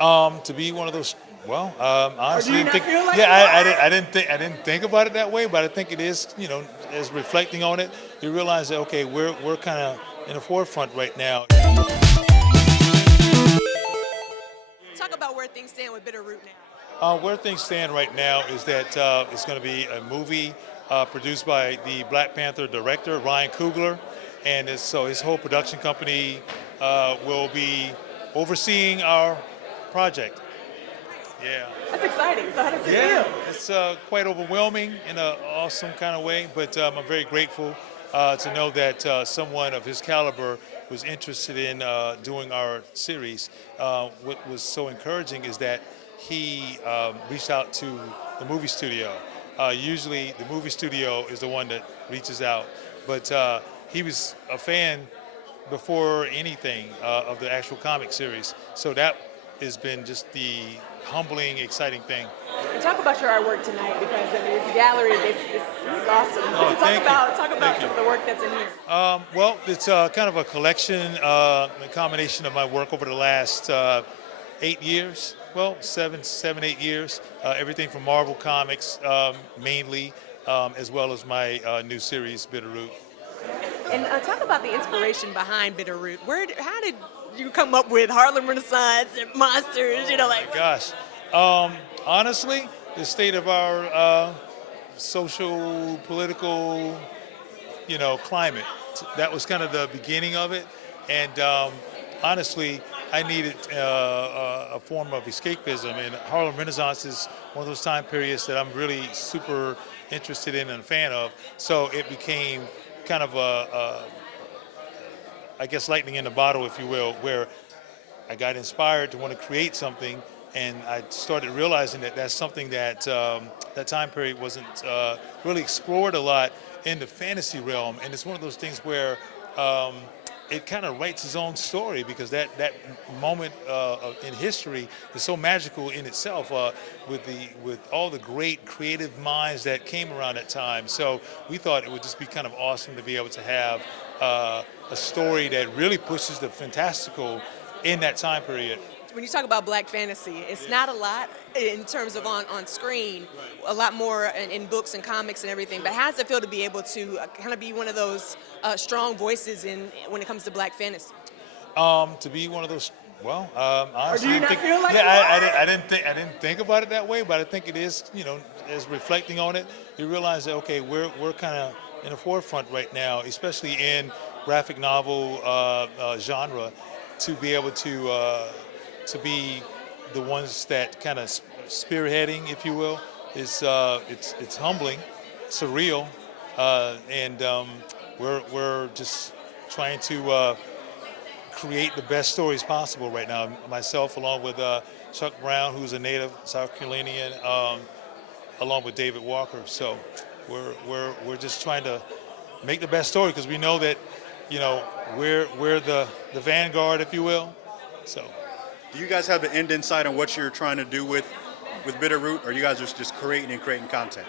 To be one of those, well, Or do honestly, you didn't not think. feel like Yeah, you are? I didn't think about it that way, but I think it is. As reflecting on it, you realize that okay, we're kind of in the forefront right now. Talk about where things stand with Bitterroot now. Where things stand right now is that it's going to be a movie produced by the Black Panther director Ryan Coogler, and so his whole production company will be overseeing our project. Yeah. That's exciting. So how does it Yeah, feel? it's quite overwhelming in an awesome kind of way, but I'm very grateful to know that someone of his caliber was interested in doing our series. What was so encouraging is that he reached out to the movie studio. Usually, the movie studio is the one that reaches out, but he was a fan before anything of the actual comic series. So that has been just the humbling, exciting thing. And talk about your artwork tonight because I mean, this gallery is awesome. Oh, So thank you. talk about Thank some you. of the work that's in here. Well, it's kind of a collection, a combination of my work over the last 8 years. Well, 8 years. Everything from Marvel Comics, mainly, as well as my new series, Bitterroot. And talk about the inspiration behind Bitterroot. How did you come up with Harlem Renaissance and monsters? You know, My like what? gosh. Honestly, the state of our social, political, climate. That was kind of the beginning of it. And honestly, I needed a form of escapism. And Harlem Renaissance is one of those time periods that I'm really super interested in and a fan of. So it became kind of I guess, lightning in the bottle, if you will, where I got inspired to want to create something, and I started realizing that that's something that that time period wasn't really explored a lot in the fantasy realm, and it's one of those things where it kind of writes its own story because that moment in history is so magical in itself with all the great creative minds that came around that time. So we thought it would just be kind of awesome to be able to have a story that really pushes the fantastical in that time period. When you talk about black fantasy, it's not a lot in terms of on screen, a lot more in books and comics and everything. But how does it feel to be able to kind of be one of those strong voices in when it comes to black fantasy? To be one of those, well, Or do honestly, you didn't not think, feel like yeah, you are? I didn't think about it that way, but I think it is, as reflecting on it, you realize that okay, we're kind of in the forefront right now, especially in graphic novel genre, to be able to be the ones that kind of spearheading, if you will, is it's humbling, surreal, and we're just trying to create the best stories possible right now. Myself, along with Chuck Brown, who's a native South Carolinian, along with David Walker. So we're just trying to make the best story because we know that you know we're the vanguard, if you will. So. Do you guys have an end in sight on what you're trying to do with Bitterroot, or you guys are just creating and creating content?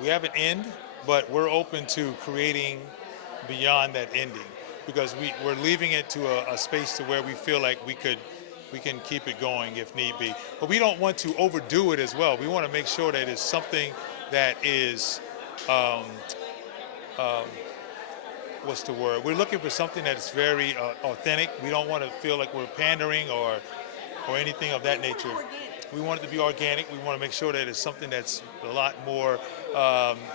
We have an end, but we're open to creating beyond that ending because we're leaving it to a space to where we feel like we can keep it going if need be. But we don't want to overdo it as well. We want to make sure that it's something that is um, um, what's the word? We're looking for something that's very authentic. We don't want to feel like we're pandering or anything of that nature. We want it to be organic. We want to make sure that it's something that's a lot more,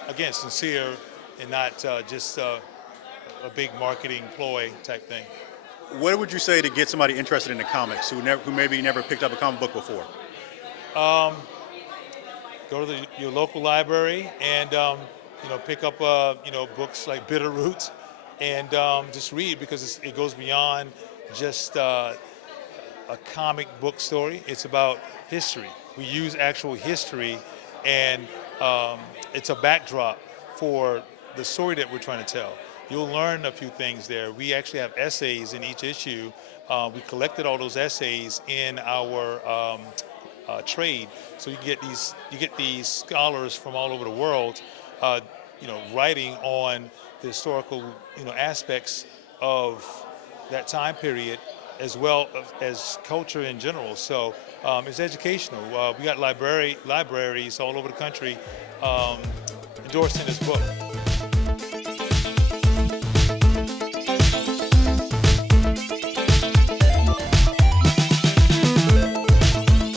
again, sincere and not just a big marketing ploy type thing. What would you say to get somebody interested in the comics who maybe never picked up a comic book before? Um, Go to your local library and pick up books like Bitterroot and just read because it goes beyond just a comic book story. It's about history. We use actual history, and it's a backdrop for the story that we're trying to tell. You'll learn a few things there. We actually have essays in each issue. We collected all those essays in our trade, so you get these scholars from all over the world, writing on the historical aspects of that time period as well as culture in general. So it's educational. We got libraries all over the country endorsing this book.